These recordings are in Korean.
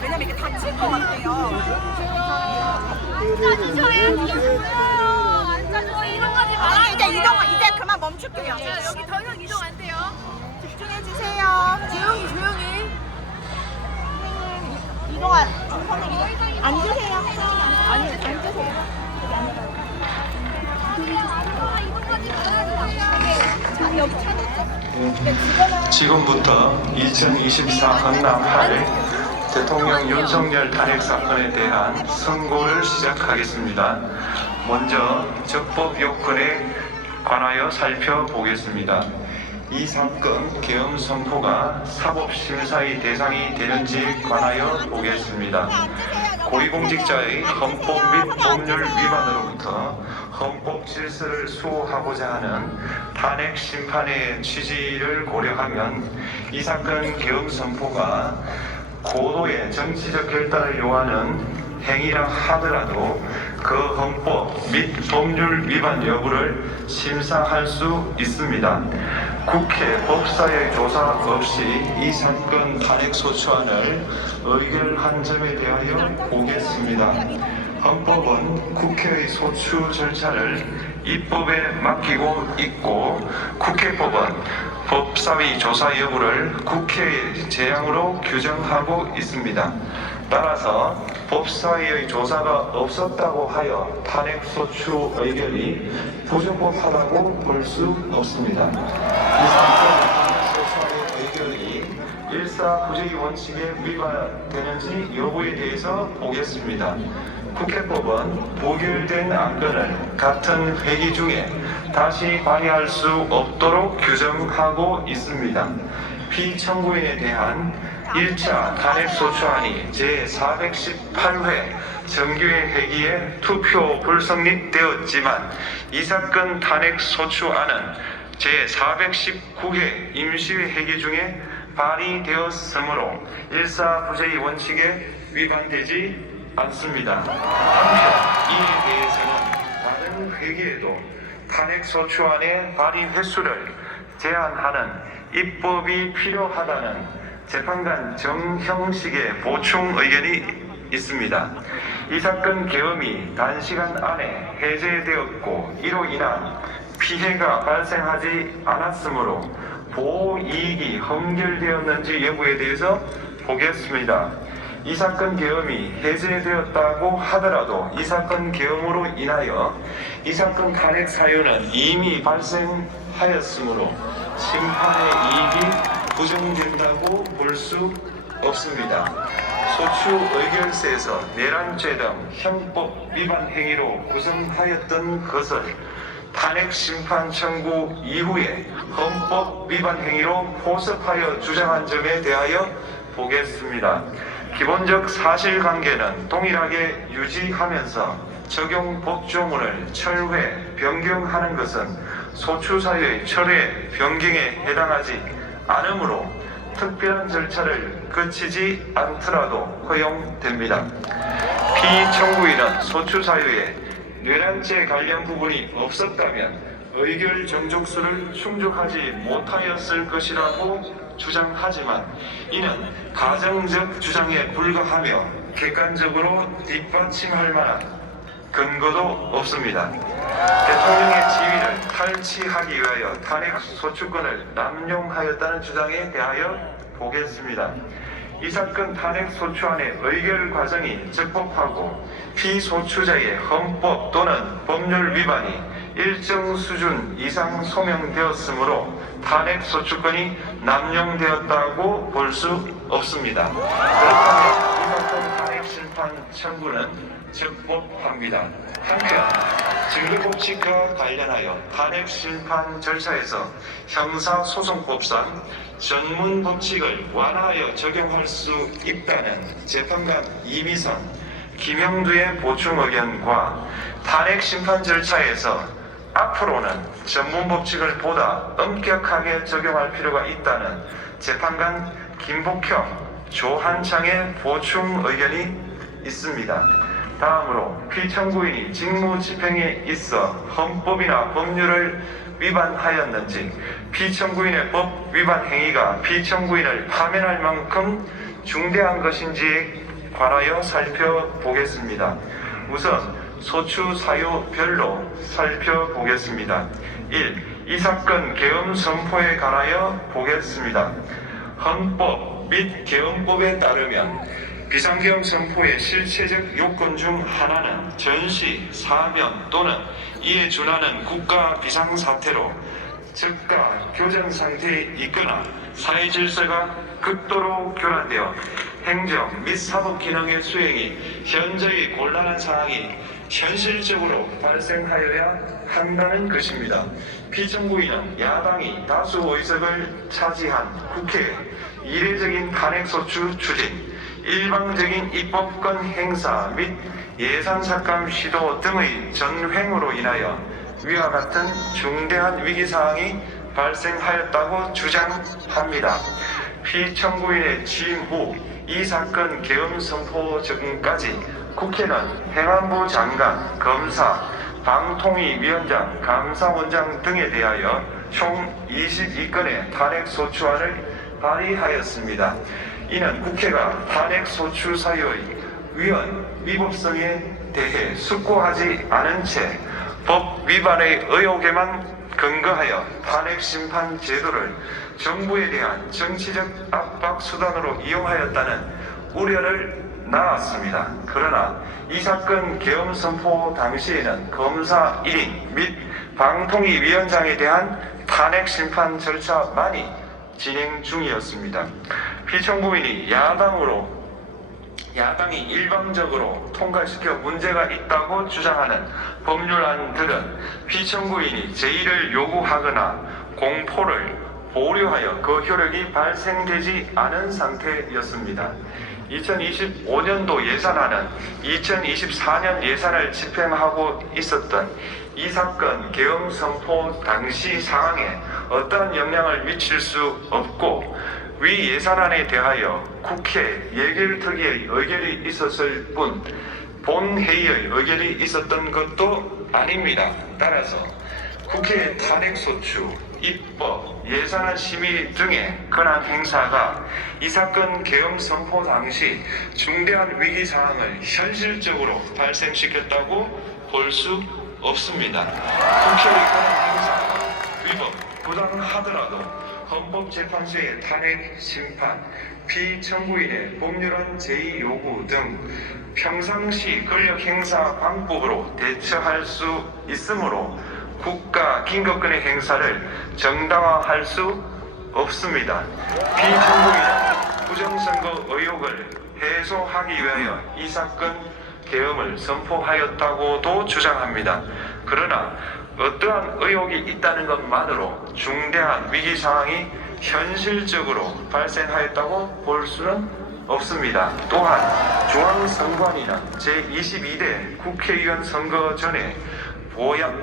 왜냐면 이게 다칠 것 같아요. 이런 거지 마. 이제 그만 멈출게요. 여기 더 이상 이동 안 돼요. 집중해 주세요. 조용히. 이동아, 앉으세요. 아니, 앉으세요. 자, 여기 차놓죠? 지금부터 2024 강남 8일 대통령 윤석열 탄핵 사건에 대한 선고를 시작하겠습니다. 먼저 적법 요건에 관하여 살펴보겠습니다. 이 사건 계엄 선포가 사법심사의 대상이 되는지에 관하여 보겠습니다. 고위공직자의 헌법 및 법률 위반으로부터 헌법 질서를 수호하고자 하는 탄핵 심판의 취지를 고려하면 이 사건 계엄 선포가 고도의 정치적 결단을 요하는 행위라 하더라도 그 헌법 및 법률 위반 여부를 심사할 수 있습니다. 국회 법사의 조사 없이 이 사건 탄핵소추안을 의결한 점에 대하여 보겠습니다. 헌법은 국회의 소추 절차를 입법에 맡기고 있고 국회법은 법사위 조사 여부를 국회의 재량으로 규정하고 있습니다. 따라서 법사위의 조사가 없었다고 하여 탄핵소추 의결이 부적법하다고 볼 수 없습니다. 이 사건 탄핵소추의 의결이 일사부재의 원칙에 위반되는지 여부에 대해서 보겠습니다. 국회법은 부결된 안건을 같은 회기 중에 다시 발의할 수 없도록 규정하고 있습니다. 피청구인에 대한 1차 탄핵소추안이 제418회 정기회 회기에 투표 불성립되었지만 이 사건 탄핵소추안은 제419회 임시회 회기 중에 발의되었으므로 일사부재의 원칙에 위반되지 않습니다. 한편 이에 대해서는 다른 회기에도 탄핵소추안의 발의 횟수를 제한하는 입법이 필요하다는 재판관 정형식의 보충 의견이 있습니다. 이 사건 계엄이 단시간 안에 해제되었고 이로 인한 피해가 발생하지 않았으므로 보호이익이 헌결되었는지 여부에 대해서 보겠습니다. 이 사건 계엄이 해제되었다고 하더라도 이 사건 계엄으로 인하여 이 사건 탄핵 사유는 이미 발생하였으므로 심판의 이익이 부정된다고 볼 수 없습니다. 소추 의결서에서 내란죄 등 형법 위반 행위로 구성하였던 것을 탄핵 심판 청구 이후에 헌법 위반 행위로 포섭하여 주장한 점에 대하여 보겠습니다. 기본적 사실관계는 동일하게 유지하면서 적용 법조문을 철회, 변경하는 것은 소추사유의 철회, 변경에 해당하지 않으므로 특별한 절차를 거치지 않더라도 허용됩니다. 피청구인은 소추사유에 내란죄 관련 부분이 없었다면 의결 정족수를 충족하지 못하였을 것이라고 주장하지만 이는 가정적 주장에 불과하며 객관적으로 뒷받침할 만한 근거도 없습니다. 대통령의 지위를 탈취하기 위하여 탄핵 소추권을 남용하였다는 주장에 대하여 보겠습니다. 이 사건 탄핵 소추안의 의결 과정이 적법하고 피소추자의 헌법 또는 법률 위반이 일정 수준 이상 소명되었으므로 탄핵 소추권이 남용되었다고 볼 수 없습니다. 그렇다면 이 사건 탄핵 심판 청구는 적법합니다. 한편 증거법칙과 관련하여 탄핵 심판 절차에서 형사소송법상 전문 법칙을 완화하여 적용할 수 있다는 재판관 이미선, 김영두의 보충 의견과 탄핵 심판 절차에서 앞으로는 전문 법칙을 보다 엄격하게 적용할 필요가 있다는 재판관 김복형, 조한창의 보충 의견이 있습니다. 다음으로 피청구인이 직무집행에 있어 헌법이나 법률을 위반하였는지, 피청구인의 법 위반 행위가 피청구인을 파면할 만큼 중대한 것인지에 관하여 살펴보겠습니다. 우선 소추 사유별로 살펴보겠습니다. 1. 이 사건 계엄 선포에 관하여 보겠습니다. 헌법 및 계엄법에 따르면 비상계엄 선포의 실체적 요건 중 하나는 전시, 사면 또는 이에 준하는 국가 비상사태로 즉가 교전 상태에 있거나 사회 질서가 극도로 교란되어 행정 및 사법 기능의 수행이 현저히 곤란한 상황이 현실적으로 발생하여야 한다는 것입니다. 피청구인은 야당이 다수 의석을 차지한 국회의 이례적인 탄핵소추 추진, 일방적인 입법권 행사 및 예산삭감 시도 등의 전횡으로 인하여 위와 같은 중대한 위기사항이 발생하였다고 주장합니다. 피청구인의 취임 후 이 사건 계엄 선포 전까지 국회는 행안부 장관, 검사, 방통위위원장, 감사원장 등에 대하여 총 22건의 탄핵소추안을 발의하였습니다. 이는 국회가 탄핵소추 사유의 위헌, 위법성에 대해 숙고하지 않은 채 법 위반의 의혹에만 근거하여 탄핵심판 제도를 정부에 대한 정치적 압박 수단으로 이용하였다는 우려를 낳았습니다. 그러나 이 사건 계엄 선포 당시에는 검사 1인 및 방통위위원장에 대한 탄핵 심판 절차만이 진행 중이었습니다. 피청구인이 야당이 일방적으로 통과시켜 문제가 있다고 주장하는 법률안들은 피청구인이 제의를 요구하거나 공포를 보류하여 그 효력이 발생되지 않은 상태였습니다. 2025년도 예산안은 2024년 예산을 집행하고 있었던 이 사건 계엄 선포 당시 상황에 어떠한 영향을 미칠 수 없고 위 예산안에 대하여 국회 예결특위의 의결이 있었을 뿐 본회의의 의결이 있었던 것도 아닙니다. 따라서 국회의 탄핵소추, 입법, 예산안 심의 등의 권한 행사가 이 사건 계엄 선포 당시 중대한 위기 상황을 현실적으로 발생시켰다고 볼 수 없습니다. 국회의 권한 행사가 위법, 부당하더라도 헌법재판소의 탄핵 심판, 피청구인의 법률안 제의 요구 등 평상시 권력 행사 방법으로 대처할 수 있으므로 국가 긴급권의 행사를 정당화할 수 없습니다. 피청구인은 부정선거 의혹을 해소하기 위하여 이 사건 계엄을 선포하였다고도 주장합니다. 그러나 어떠한 의혹이 있다는 것만으로 중대한 위기 상황이 현실적으로 발생하였다고 볼 수는 없습니다. 또한 중앙선관위는 제22대 국회의원 선거 전에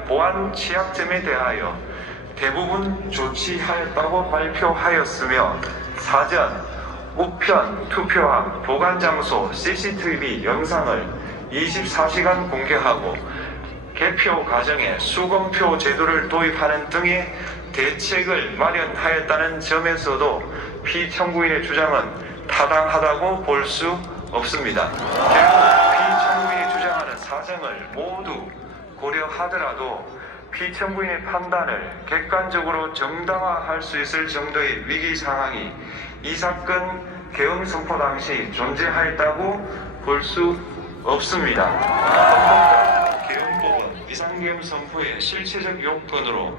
보안 취약점에 대하여 대부분 조치하였다고 발표하였으며 사전, 우편, 투표함, 보관 장소, CCTV 영상을 24시간 공개하고 개표 과정에 수검표 제도를 도입하는 등의 대책을 마련하였다는 점에서도 피청구인의 주장은 타당하다고 볼 수 없습니다. 결국 피청구인이 주장하는 사정을 모두 고려하더라도 피청구인의 판단을 객관적으로 정당화할 수 있을 정도의 위기 상황이 이 사건 계엄 선포 당시 존재하였다고 볼 수 없습니다. 헌법과 계엄법은 비상계엄 선포의 실체적 요건으로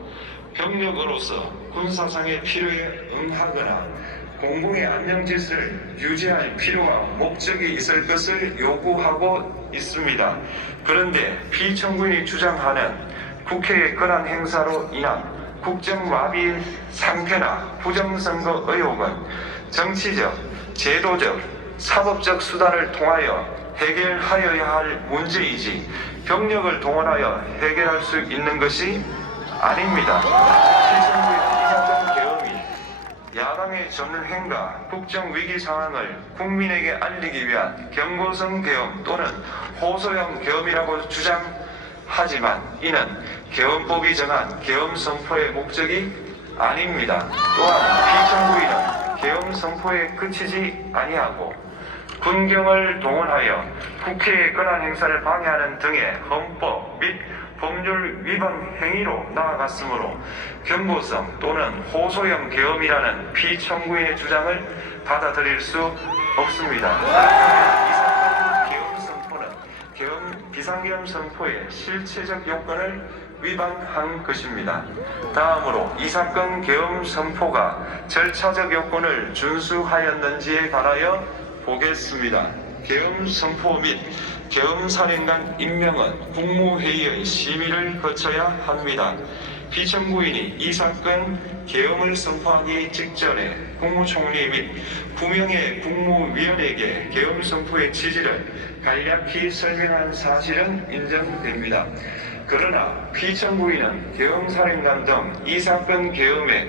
병력으로서 군사상의 필요에 응하거나 공공의 안녕 질서를 유지할 필요와 목적이 있을 것을 요구하고 있습니다. 그런데 피청구인이 주장하는 국회의 권한 행사로 인한 국정마비 상태나 부정선거 의혹은 정치적, 제도적, 사법적 수단을 통하여 해결하여야 할 문제이지 병력을 동원하여 해결할 수 있는 것이 아닙니다. 피청구인은 이 사건 계엄이 야당의 전횡과 국정위기 상황을 국민에게 알리기 위한 경고성 계엄 또는 호소형 계엄이라고 주장하지만 이는 계엄법이 정한 계엄 선포의 목적이 아닙니다. 또한 피청구인은 계엄 선포에 그치지 아니하고 군경을 동원하여 국회의 권한 행사를 방해하는 등의 헌법 및 법률 위반 행위로 나아갔으므로 경고성 또는 호소형 계엄이라는 피청구인의 주장을 받아들일 수 없습니다. 이 사건 계엄 선포는 비상계엄 선포의 실체적 요건을 위반한 것입니다. 다음으로 이 사건 계엄 선포가 절차적 요건을 준수하였는지에 관하여 보겠습니다. 계엄 선포 및 계엄 사령관 임명은 국무회의의 심의를 거쳐야 합니다. 피청구인이 이 사건 계엄을 선포하기 직전에 국무총리 및 9명의 국무위원에게 계엄 선포의 취지를 간략히 설명한 사실은 인정됩니다. 그러나 피청구인은 계엄사령관 등 이 사건 계엄의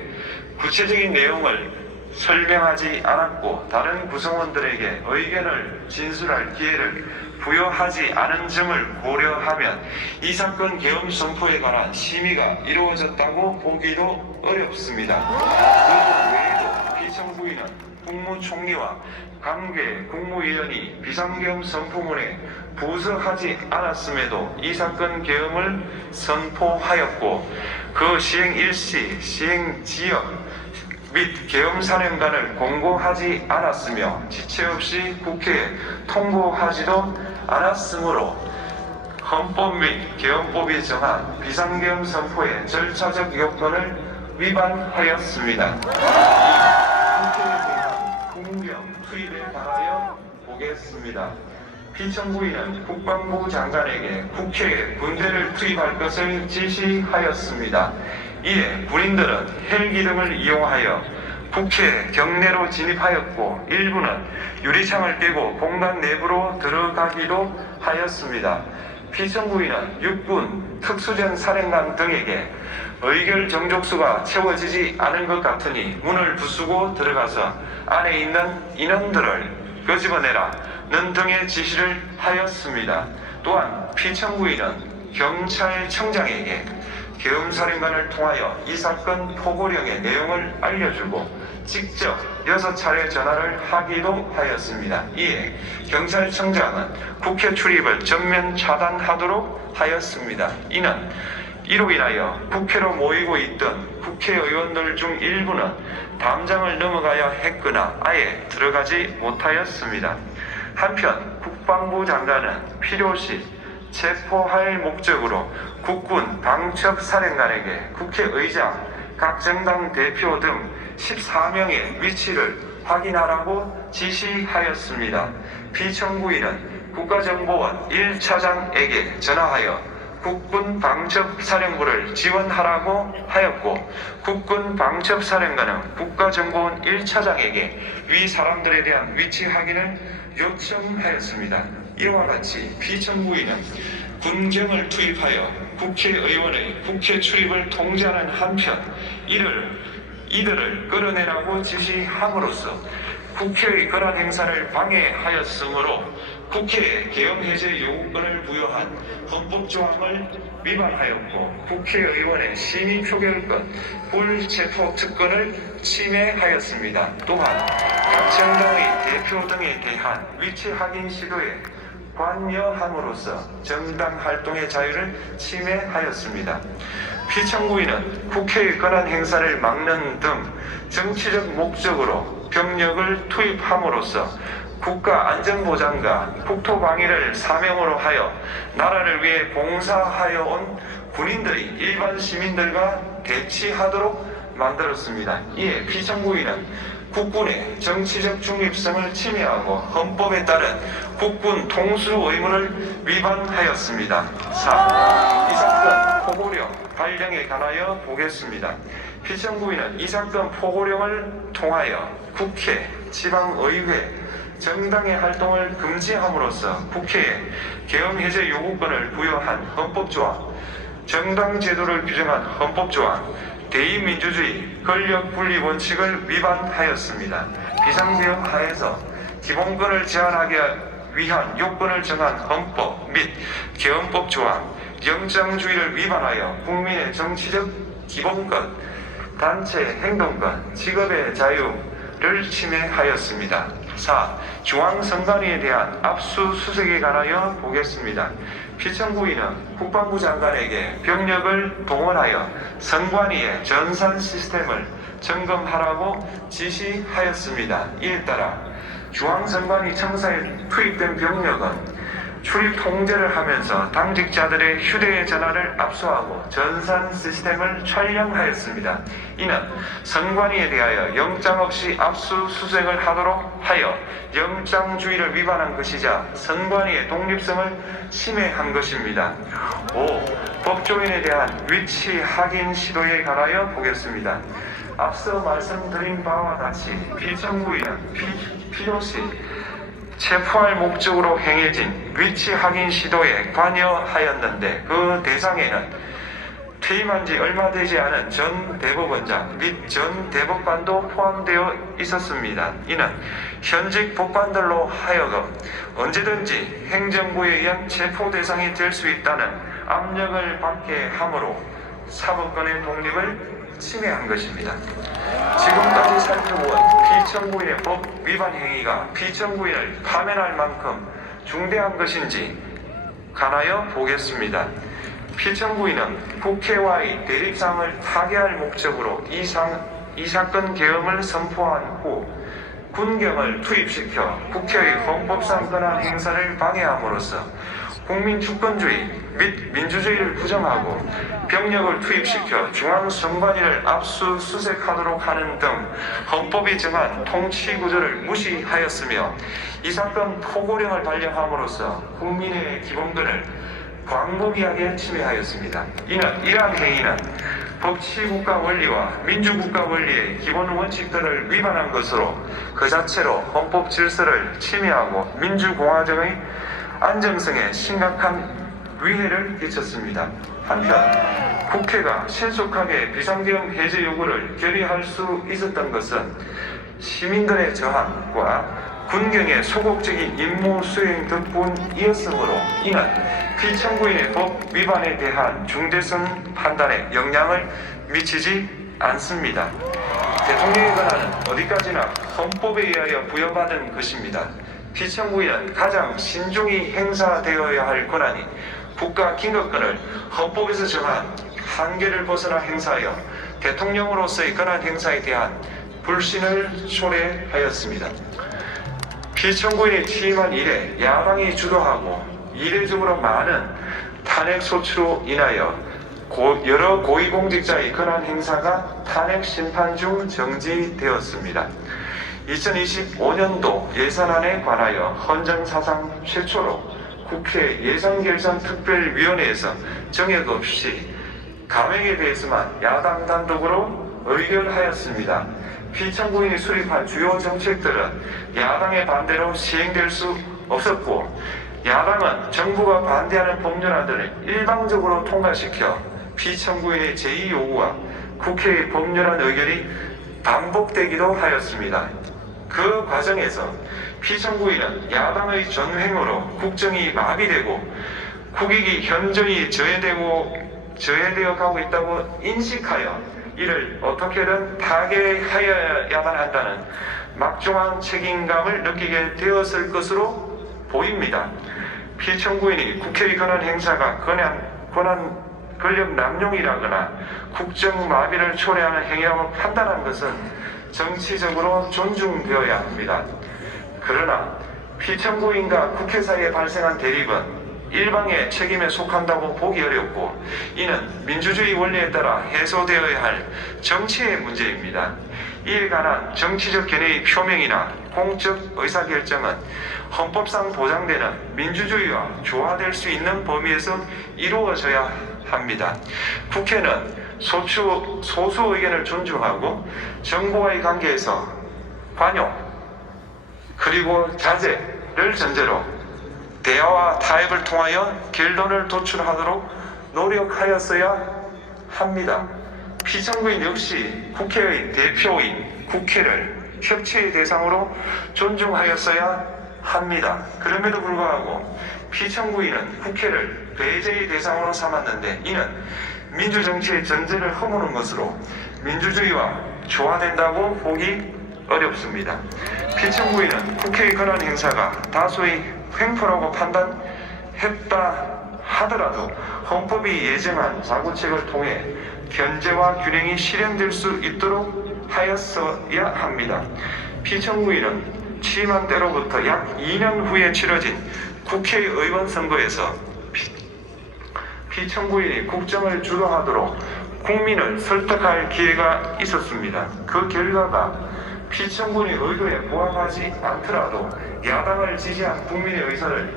구체적인 내용을 설명하지 않았고 다른 구성원들에게 의견을 진술할 기회를 부여하지 않은 점을 고려하면 이 사건 계엄 선포에 관한 심의가 이루어졌다고 보기도 어렵습니다. 그 외에도 피청구인은 국무총리와 관계 국무위원이 비상계엄 선포문에 부서하지 않았음에도 이 사건 계엄을 선포하였고 그 시행 일시, 시행 지역 및 계엄사령관을 공고하지 않았으며 지체 없이 국회에 통보하지도 않았으므로 헌법 및 계엄법이 정한 비상계엄 선포의 절차적 요건을 위반하였습니다. 국회에 대한 군경 투입에 관하여 보겠습니다. 피청구인은 국방부 장관에게 국회에 군대를 투입할 것을 지시하였습니다. 이에 군인들은 헬기 등을 이용하여 국회 경내로 진입하였고 일부는 유리창을 깨고 공간 내부로 들어가기도 하였습니다. 피청구인은 육군 특수전 사령관 등에게 의결 정족수가 채워지지 않은 것 같으니 문을 부수고 들어가서 안에 있는 인원들을 끄집어내라 는 등의 지시를 하였습니다. 또한 피청구인은 경찰청장에게 계엄사령관을 통하여 이 사건 포고령의 내용을 알려주고 직접 6차례 전화를 하기도 하였습니다. 이에 경찰청장은 국회 출입을 전면 차단하도록 하였습니다. 이로 인하여 국회로 모이고 있던 국회의원들 중 일부는 담장을 넘어가야 했거나 아예 들어가지 못하였습니다. 한편 국방부 장관은 필요시 체포할 목적으로 국군 방첩사령관에게 국회의장, 각 정당 대표 등 14명의 위치를 확인하라고 지시하였습니다. 피청구인은 국가정보원 1차장에게 전화하여 국군 방첩사령부를 지원하라고 하였고 국군 방첩사령관은 국가정보원 1차장에게 위 사람들에 대한 위치 확인을 요청하였습니다. 이와 같이 피청구인은 군경을 투입하여 국회의원의 국회 출입을 통제하는 한편 이들을 끌어내라고 지시함으로써 국회의 권한 행사를 방해하였으므로 국회에 계엄 해제 요구권을 부여한 헌법조항을 위반하였고 국회의원의 심의 표결권, 불체포 특권을 침해하였습니다. 또한 각 정당의 대표 등에 대한 위치 확인 시도에 관여함으로써 정당 활동의 자유를 침해하였습니다. 피청구인은 국회의 권한 행사를 막는 등 정치적 목적으로 병력을 투입함으로써 국가안전보장과 국토방위를 사명으로 하여 나라를 위해 봉사하여 온 군인들이 일반 시민들과 대치하도록 만들었습니다. 이에 피청구인은 국군의 정치적 중립성을 침해하고 헌법에 따른 국군 통수 의무를 위반하였습니다. 3. 이 사건 포고령 발령에 관하여 보겠습니다. 피청구인은 이 사건 포고령을 통하여 국회, 지방의회, 정당의 활동을 금지함으로써 국회에 계엄 해제 요구권을 부여한 헌법조항, 정당 제도를 규정한 헌법조항, 대의민주주의 권력분리 원칙을 위반하였습니다. 비상계엄 하에서 기본권을 제한하기 위한 요건을 정한 헌법 및 계엄법 조항, 영장주의를 위반하여 국민의 정치적 기본권, 단체 행동권, 직업의 자유, 를 침해하였습니다. 4. 중앙선관위에 대한 압수수색에 관하여 보겠습니다. 피청구인은 국방부 장관에게 병력을 동원하여 선관위의 전산 시스템을 점검하라고 지시하였습니다. 이에 따라 중앙선관위 청사에 투입된 병력은 출입 통제를 하면서 당직자들의 휴대전화를 압수하고 전산 시스템을 촬영하였습니다. 이는 선관위에 대하여 영장 없이 압수수색을 하도록 하여 영장주의를 위반한 것이자 선관위의 독립성을 침해한 것입니다. 5. 법조인에 대한 위치 확인 시도에 관하여 보겠습니다. 앞서 말씀드린 바와 같이 피청구인은 필요시 체포할 목적으로 행해진 위치 확인 시도에 관여하였는데 그 대상에는 퇴임한 지 얼마 되지 않은 전 대법원장 및 전 대법관도 포함되어 있었습니다. 이는 현직 법관들로 하여금 언제든지 행정부에 의한 체포 대상이 될 수 있다는 압력을 받게 하므로 사법권의 독립을 침해한 것입니다. 지금까지 살펴본 피청구인의 법 위반 행위가 피청구인을 파면할 만큼 중대한 것인지 관하여 보겠습니다. 피청구인은 국회와의 대립상을 타개할 목적으로 이 사건 계엄을 선포한 후 군경을 투입시켜 국회의 헌법상 권한 행사를 방해함으로써 국민 주권주의 및 민주주의를 부정하고 병력을 투입시켜 중앙선관위를 압수수색하도록 하는 등 헌법이 정한 통치구조를 무시하였으며 이 사건 포고령을 발령함으로써 국민의 기본권을 광범위하게 침해하였습니다. 이는 이러한 행위는 법치국가 원리와 민주국가 원리의 기본 원칙들을 위반한 것으로 그 자체로 헌법 질서를 침해하고 민주공화정의 안정성에 심각한 위해를 끼쳤습니다. 한편 국회가 신속하게 비상계엄 해제 요구를 결의할 수 있었던 것은 시민들의 저항과 군경의 소극적인 임무 수행 덕분이었으므로 이는 피청구인의 법 위반에 대한 중대성 판단에 영향을 미치지 않습니다. 대통령의 권한은 어디까지나 헌법에 의하여 부여받은 것입니다. 피청구인은 가장 신중히 행사되어야 할 권한이 국가 긴급권을 헌법에서 정한 한계를 벗어나 행사하여 대통령으로서의 권한 행사에 대한 불신을 초래하였습니다. 피청구인이 취임한 이래 야당이 주도하고 이례적으로 많은 탄핵 소추로 인하여 여러 고위공직자의 권한 행사가 탄핵 심판 중 정지되었습니다. 2025년도 예산안에 관하여 헌정사상 최초로 국회 예산결산특별위원회에서 정액 없이 감액에 대해서만 야당 단독으로 의결하였습니다. 피청구인이 수립한 주요 정책들은 야당의 반대로 시행될 수 없었고 야당은 정부가 반대하는 법률안들을 일방적으로 통과시켜 피청구인의 제2요구와 국회의 법률안 의결이 반복되기도 하였습니다. 그 과정에서 피청구인은 야당의 전횡으로 국정이 마비되고 국익이 현저히 저해되어 가고 있다고 인식하여 이를 어떻게든 타개하여야만 한다는 막중한 책임감을 느끼게 되었을 것으로 보입니다. 피청구인이 국회의 권한 행사가 권력 남용이라거나 국정 마비를 초래하는 행위라고 판단한 것은 정치적으로 존중되어야 합니다. 그러나 피청구인과 국회 사이에 발생한 대립은 일방의 책임에 속한다고 보기 어렵고 이는 민주주의 원리에 따라 해소되어야 할 정치의 문제입니다. 이에 관한 정치적 견해의 표명이나 공적 의사결정은 헌법상 보장되는 민주주의와 조화될 수 있는 범위에서 이루어져야 합니다. 국회는 소수 의견을 존중하고 정부와의 관계에서 관용 그리고 자제를 전제로 대화와 타협을 통하여 결론을 도출하도록 노력하였어야 합니다. 피청구인 역시 국회의 대표인 국회를 협치의 대상으로 존중하였어야 합니다. 그럼에도 불구하고 피청구인은 국회를 배제의 대상으로 삼았는데 이는 민주정치의 전제를 허무는 것으로 민주주의와 조화된다고 보기 어렵습니다. 피청구인은 국회의 권한 행사가 다수의 횡포라고 판단했다 하더라도 헌법이 예정한 자구책을 통해 견제와 균형이 실현될 수 있도록 하였어야 합니다. 피청구인은 취임한 때로부터 약 2년 후에 치러진 국회의원 선거에서 피청구인이 국정을 주도하도록 국민을 설득할 기회가 있었습니다. 그 결과가 피청구인의 의도에 부합하지 않더라도 야당을 지지한 국민의 의사를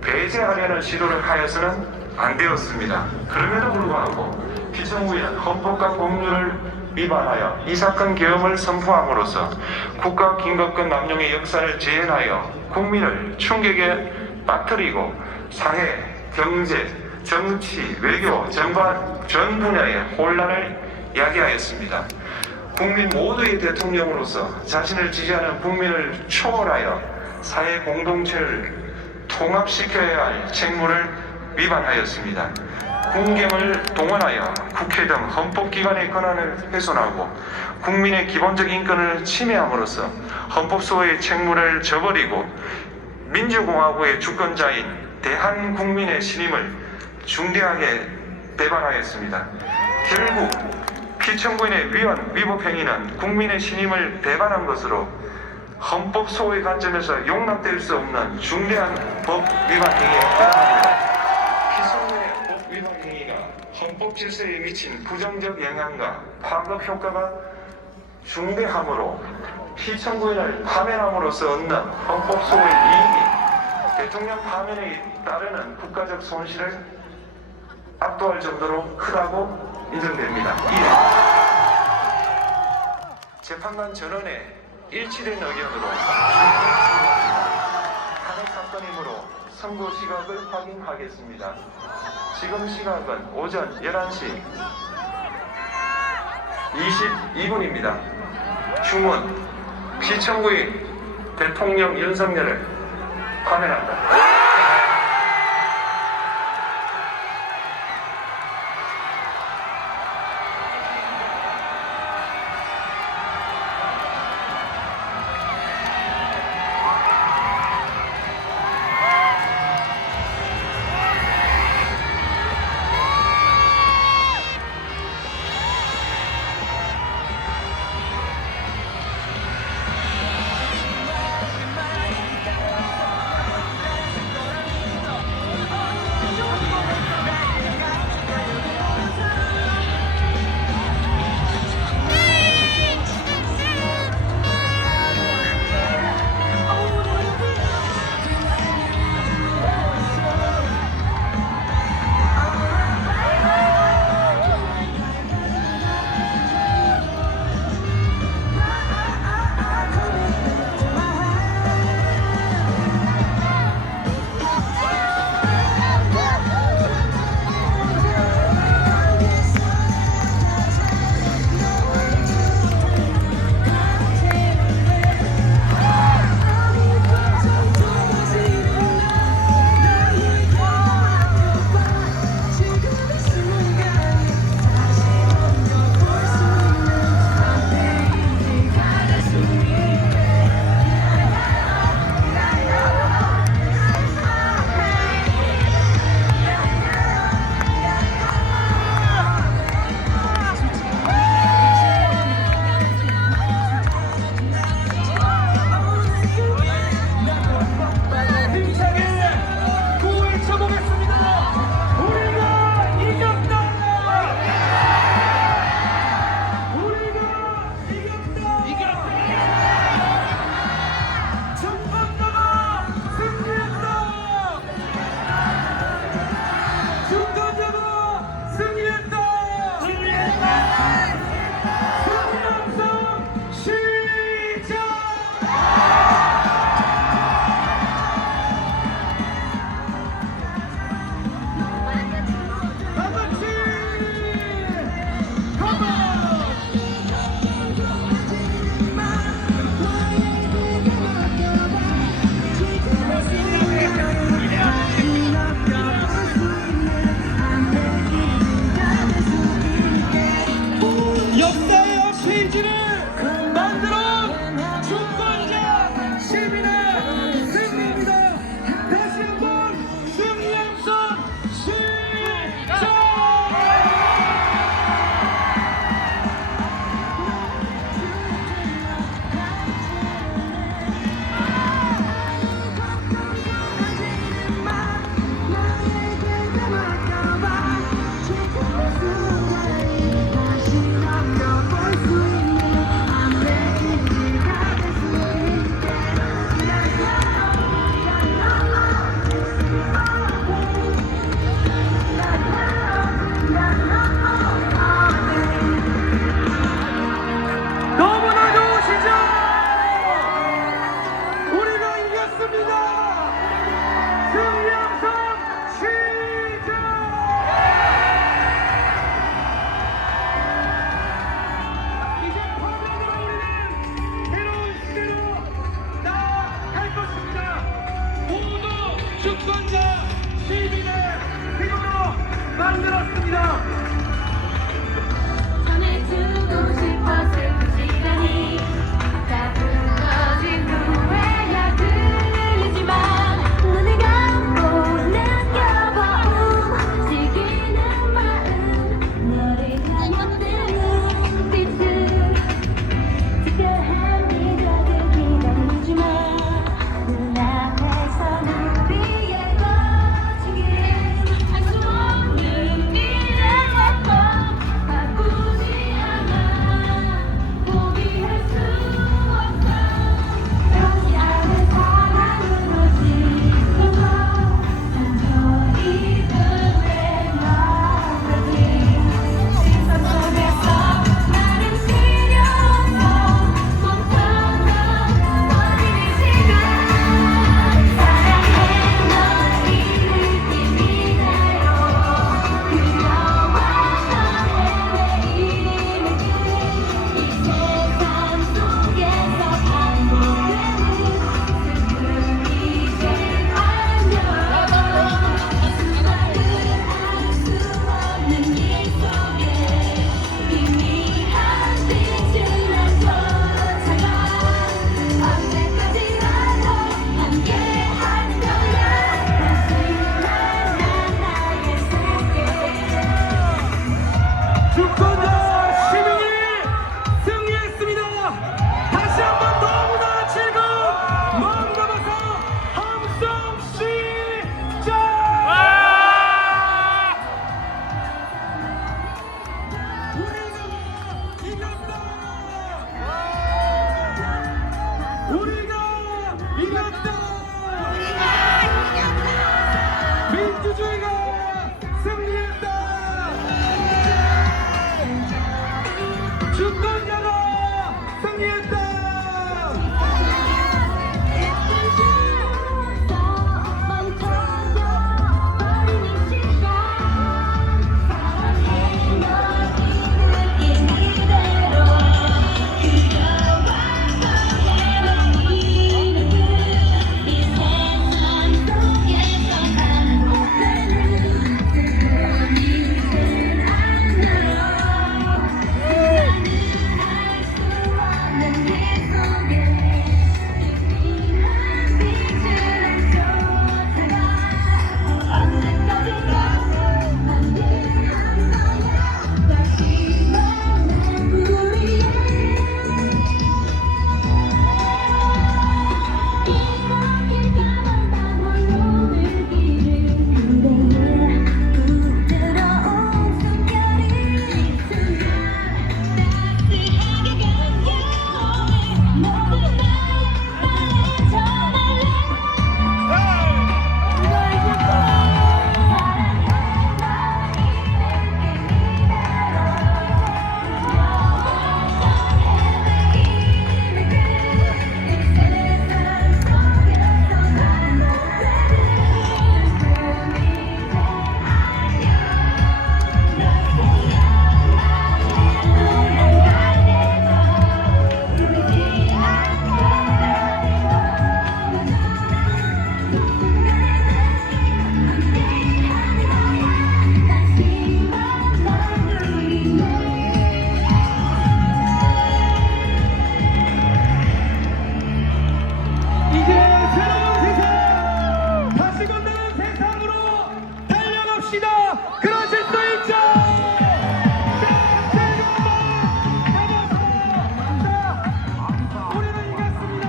배제하려는 시도를 하여서는 안 되었습니다. 그럼에도 불구하고 피청구인은 헌법과 법률을 위반하여 이 사건 계엄을 선포함으로써 국가 긴급권 남용의 역사를 재현하여 국민을 충격에 빠뜨리고 사회, 경제, 정치, 외교 전반 전 분야의 혼란을 야기하였습니다. 국민 모두의 대통령으로서 자신을 지지하는 국민을 초월하여 사회 공동체를 통합시켜야 할 책무를 위반하였습니다. 국경을 동원하여 국회 등 헌법기관의 권한을 훼손하고 국민의 기본적 인권을 침해함으로써 헌법소의 책무를 저버리고 민주공화국의 주권자인 대한국민의 신임을 중대하게 배반하였습니다. 결국 피청구인의 위법 행위는 국민의 신임을 배반한 것으로 헌법소의 관점에서 용납될 수 없는 중대한 법 위반 행위에 해당합니다. 피청구인의 법 위반 행위가 헌법 질서에 미친 부정적 영향과 파급 효과가 중대하므로 피청구인을 파면함으로써 얻는 헌법소의 이익이 대통령 파면에 따르는 국가적 손실을 압도할 정도로 크다고 인정됩니다. 이에 재판관 전원의 일치된 의견으로 탄핵 사건이므로 선고 시각을 확인하겠습니다. 지금 시각은 오전 11시 22분입니다. 주문 피청구인 대통령 윤석열을 파면한다. 승리 함성 시작! 이제 파도가 우리는 새로운 시대로 나아갈 것입니다. 모두 주권자 시민의 힘으로 만들었습니다. 전해주고 싶었을 그 시간이 다 부서진 후에야 들리지만 눈을 감고 느껴봐 움직이는 마음 너를 향한 내 눈빛을 특별한 미적을 기다리지만 눈앞에서 우리의 거치긴 할 수 없는 미래의 꿈 바꾸지 않아 포기할 수 없어 변치 않은 사랑으로 지금도 단조히 그대 나가지 시선 속에서 나를 시려서 멈춰서 버리는 시간 사랑해 너의 느낌 이대로 그려왔던 헤매이는 이 세상 속에서 반복되는 슬픔이지 않려 수많은 알수 없는 일 속에 희미한 빛을 난 쫓아가 언제까지라도 함께할 거야 다시만 난 나의 세계 주권자 시민이 승리했습니다. 다시 한번 너무나 즐거운 마음 담아서 함성 시작! 우리가 이겼다! 민주주의가 승리했다! 주권자가 승리했다! 멈춰져 버리는 시간 사랑해 너의 느낌 이대로 그려왔던 헤매이는 이 세상 속에서 반복되는 슬픔이진 않아 수많은 알수 없는 일 속에 희미한 빛을 난 쫓아가 언제까지나 함께할 거야 다시 만난 우리의 이렇게 가만 밤홀로 늘기를 그대의 부드러운 숨결이 순간 따스하게 감겨오네 모두 나의 말에 전할래 이제 새로운 세상, 다시 건너는 세상으로 달려갑시다. 그러실 수 있죠? 자, 즐거운 마음 담아서 우리는 이겼습니다.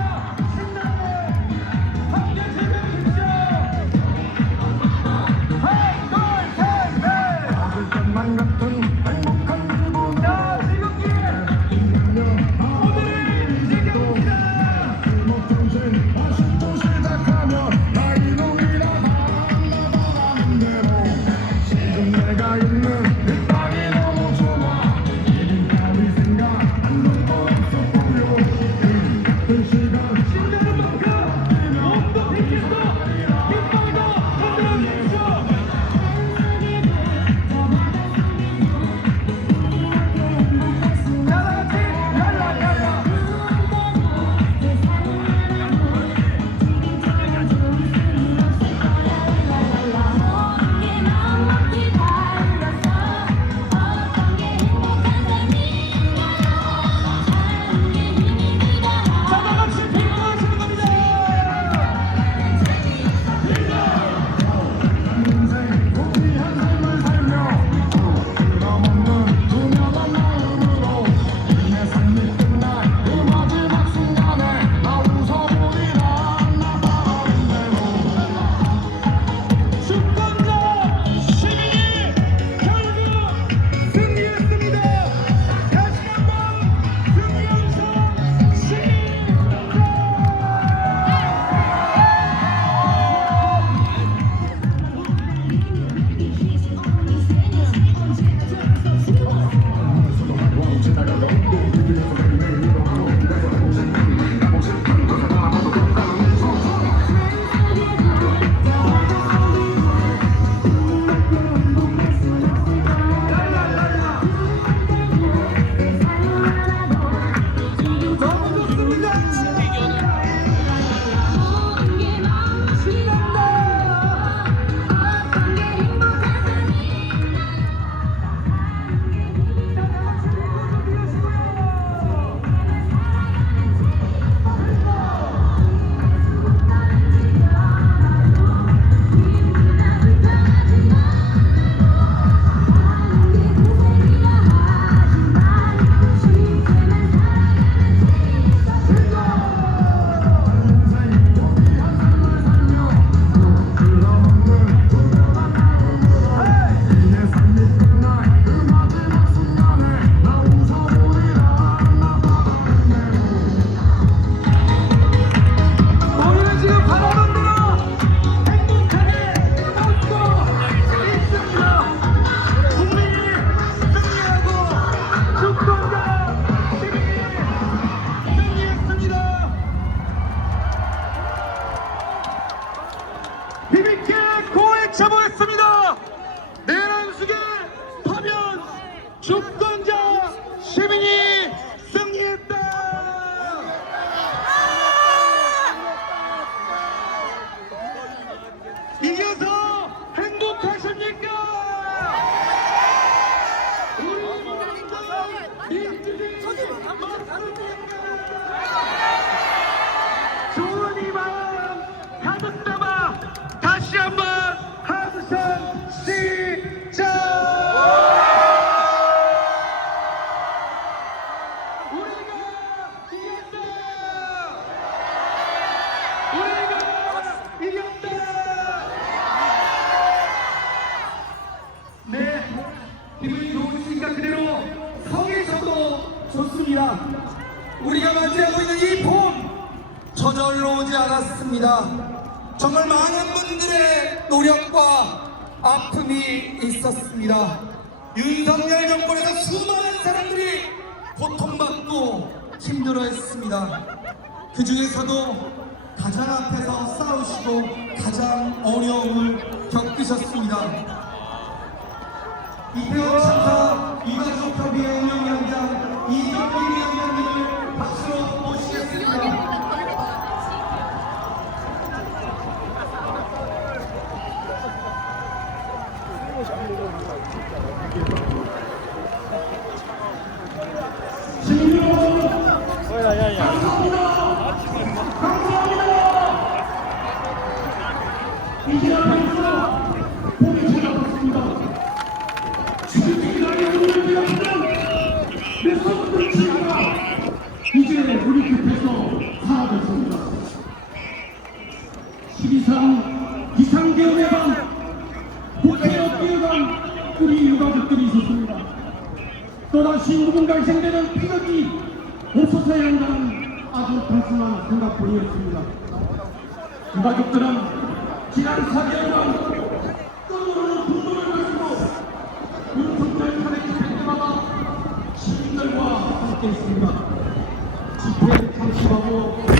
신나게 함께 즐겨주십시오. 외쳐보겠습니다. 내란숙의 파면 주권자 시민이 승리했다. 이겨서 행복하십니까? 좋은 이만 가득 담아 다시 한번 하드션 시작! 우리가 이겼다! 우리가 이겼다! 네, 기분이 좋으시니까 그대로 서 계셔도 좋습니다. 우리가 맞이하고 있는 이 봄 저절로 오지 않았습니다. 정말 많은 분들의 노력과 아픔이 있었습니다. 윤석열 정권에서 수많은 사람들이 고통받고 힘들어했습니다. 그 중에서도 가장 앞에서 싸우시고 가장 어려움을 겪으셨습니다. 이태원 참사 유가족협의회 운영위원장 이정길 위원장님을 박수로 모시겠습니다. 시민 여러분, 감사합니다. 이제 하면서 봄이 찾아왔습니다. 지금 기다리는 분들이라면 내 손을 치다가 이제 우리 곁에서 사라졌습니다. 12.3 비상계엄 예방 국회로 뛰어간 우리 유가족들이 있었습니다. 또다시 누군가 희생되는 피격이 없었어야 한다는 아주 단순한 생각뿐이었습니다. 유가족들은 지난 4개월간 끈으로 분노를 가지고 윤석열 탄핵 집회 때마다 시민들과 함께 있습니다. 집회 참석하고